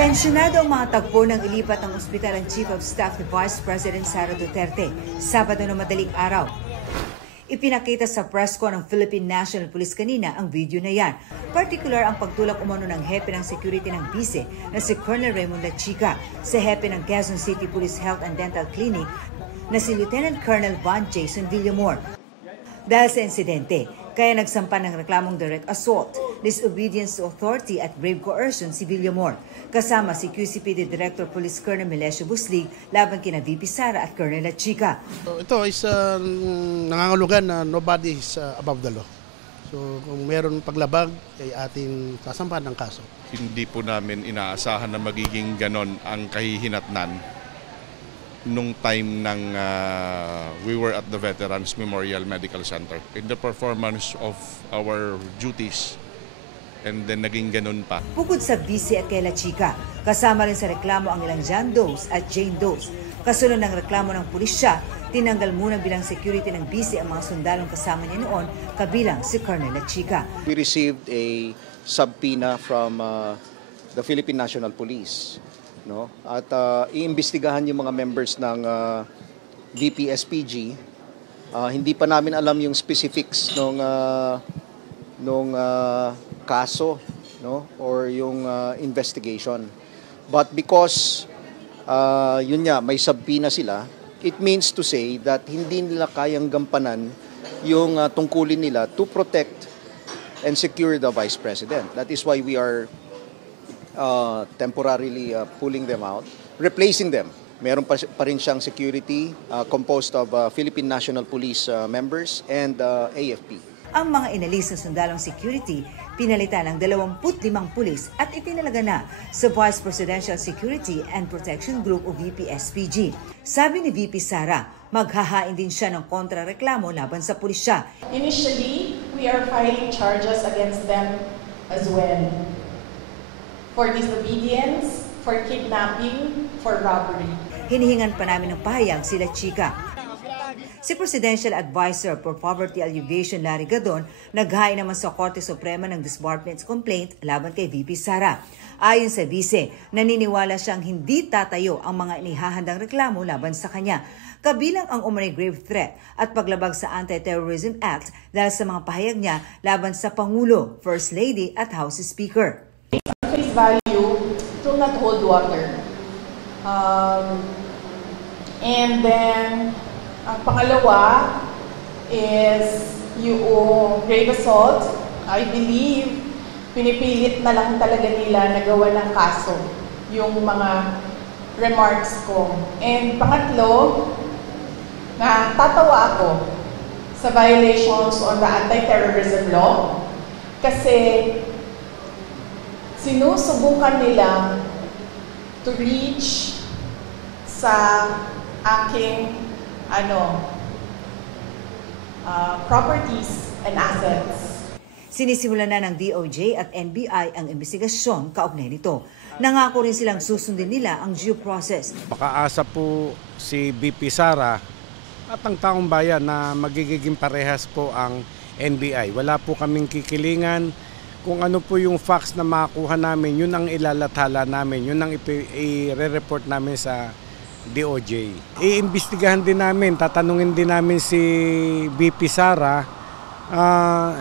Tensyonado ang mga tagpo ng ilipat ng ospital ang Chief of Staff ni Vice President Sara Duterte, Sabado na madaling araw. Ipinakita sa press con ng Philippine National Police kanina ang video na yan. Particular ang pagtulak umano ng hepe ng security ng bise na si Colonel Raymond Lachica sa hepe ng Quezon City Police Health and Dental Clinic na si Lieutenant Colonel Von Jason Villamor. Dahil sa insidente, kaya nagsampa ng reklamong direct assault, disobedience to authority at grave coercion si Villamor, kasama si QCPD Director Police Colonel Melesio Buslig laban kina VP Sara at Colonel Lachica. Ito is nangangulugan na nobody is above the law. So kung meron paglabag, ay ating sasampahan ng kaso. Hindi po namin inaasahan na magiging ganon ang kahihinatnan nung time ng we were at the Veterans Memorial Medical Center in the performance of our duties, and then naging ganun pa. Bukod sa bise at kay Lachica, kasama rin sa reklamo ang ilang John Does at Jane Does. Kasunod ng reklamo ng pulisya, tinanggal muna bilang security ng bise ang mga sundalong kasama niya noon, kabilang si Colonel Lachica. We received a subpoena from the Philippine National Police. No? At iimbestigahan yung mga members ng VP-SPG. Hindi pa namin alam yung specifics nung kaso, no? Or yung investigation. But because yun nga, may subpoena sila, it means to say that hindi nila kayang gampanan yung tungkulin nila to protect and secure the Vice President. That is why we are temporarily pulling them out, replacing them. Meron pa rin siyang security composed of Philippine National Police members and AFP. Ang mga inalis na sundalong security, pinalitan ng 25 pulis at itinalaga na sa Vice Presidential Security and Protection Group o VP-SPG. Sabi ni VP Sara, maghahain din siya ng kontrareklamo laban sa pulisya. Initially, we are filing charges against them as well. For disobedience, for kidnapping, for robbery. Hinihingan pa namin ng pahayag si Lachica. Si Presidential Advisor for Poverty Alleviation Larry Gadon naghain naman sa Korte Suprema ng disbarment complaint laban kay VP Sara. Ayon sa vice, naniniwala siyang hindi tatayo ang mga inihahandang reklamo laban sa kanya, kabilang ang umano'y grave threat at paglabag sa Anti-Terrorism Act dahil sa mga pahayag niya laban sa Pangulo, First Lady at House Speaker. Face value, it will not hold water. And then, ang pangalawa is yung grave assault. I believe, pinipilit na lang talaga nila na gawa ng kaso yung mga remarks ko. And pangatlo, natatawa ako sa violations on the anti-terrorism law kasi sinusubukan nila to reach sa aking properties and assets. Sinisimulan na ng DOJ at NBI ang investigasyon kaugnay nito. Nangako rin silang susundin nila ang due process. Makaasa po si VP Sara at ang taong bayan na magiging parehas po ang NBI. Wala po kaming kikilingan. Kung ano po yung facts na makuha namin, yun ang ilalathala namin, yun ang i-re-report namin sa DOJ. Iimbestigahan din namin, tatanungin din namin si VP Sara,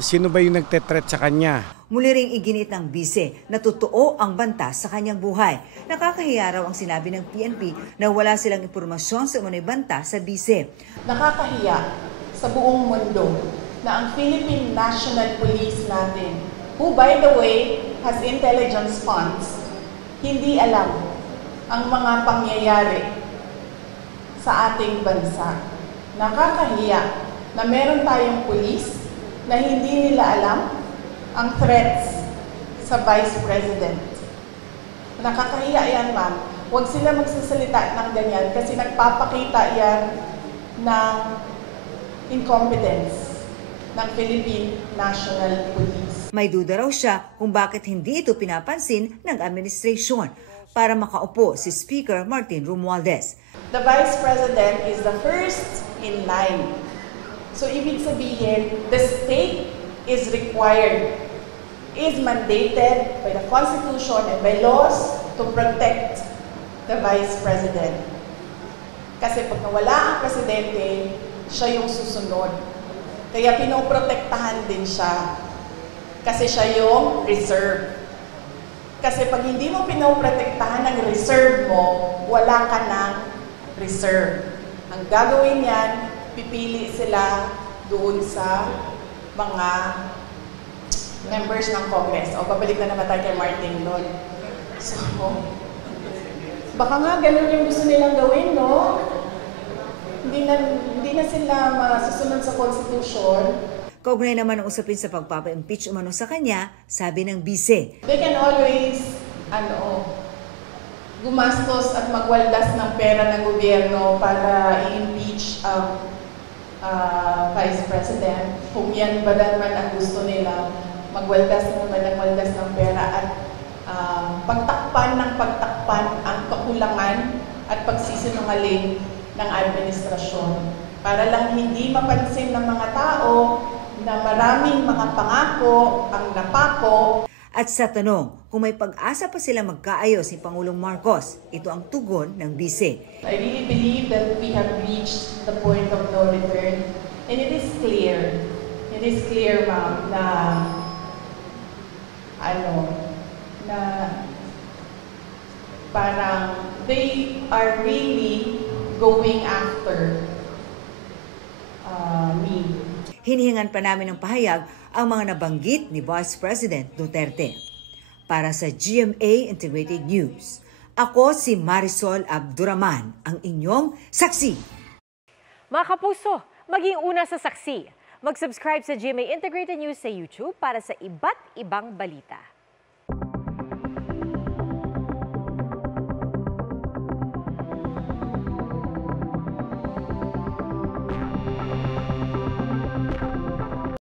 sino ba yung nagtetreat sa kanya. Muli ring iginit ng bise na totoo ang banta sa kanyang buhay. Nakakahiya raw ang sinabi ng PNP na wala silang impormasyon sa umano'y banta sa bise. Nakakahiya sa buong mundo na ang Philippine National Police natin, who by the way has intelligence funds, hindi alam ang mga pangyayari sa ating bansa. Nakakahiya na meron tayong police na hindi nila alam ang threats sa Vice President. Nakakahiya yan, ma'am. Huwag sila magsasalita ng ganyan kasi nagpapakita yan ng incompetence ng Philippine National Police. May duda raw siya kung bakit hindi ito pinapansin ng administrasyon. Para makaupo si Speaker Martin Romualdez. The Vice President is the first in line. So ibig sabihin, the state is required, is mandated by the Constitution and by laws to protect the Vice President. Kasi pag nawala ang Presidente, siya yung susunod. Kaya pinoprotektahan din siya. Kasi siya yung reserve. Kasi pag hindi mo pinoprotektahan ng reserve mo, wala ka ng reserve. Ang gagawin yan, pipili sila doon sa mga members ng Congress. O, babalik na naman tayo kay Martin doon. So, baka nga ganun yung gusto nilang gawin, no? Hindi na sila masusunod sa Constitution. Kaugnay naman ang usapin sa pagpapa-impeach umano sa kanya, sabi ng bise. They can always, gumastos at magwaldas ng pera ng gobyerno para i-impeach ang Vice President. Kung yan ba naman ang gusto nila, magwaldas ng pera at pagtakpan ang kakulangan at pagsisinungaling ng administrasyon. Para lang hindi mapansin ng mga tao na maraming mga pangako ang napako. At sa tanong kung may pag-asa pa sila magkaayos ni Pangulong Marcos, ito ang tugon ng bise. I really believe that we have reached the point of no return. And it is clear, ma'am, na parang they are really going after me. Hinihingan pa namin ng pahayag ang mga nabanggit ni Vice President Duterte. Para sa GMA Integrated News, ako si Marisol Abduraman, ang inyong saksi. Mga kapuso, maging una sa saksi. Mag-subscribe sa GMA Integrated News sa YouTube para sa iba't ibang balita.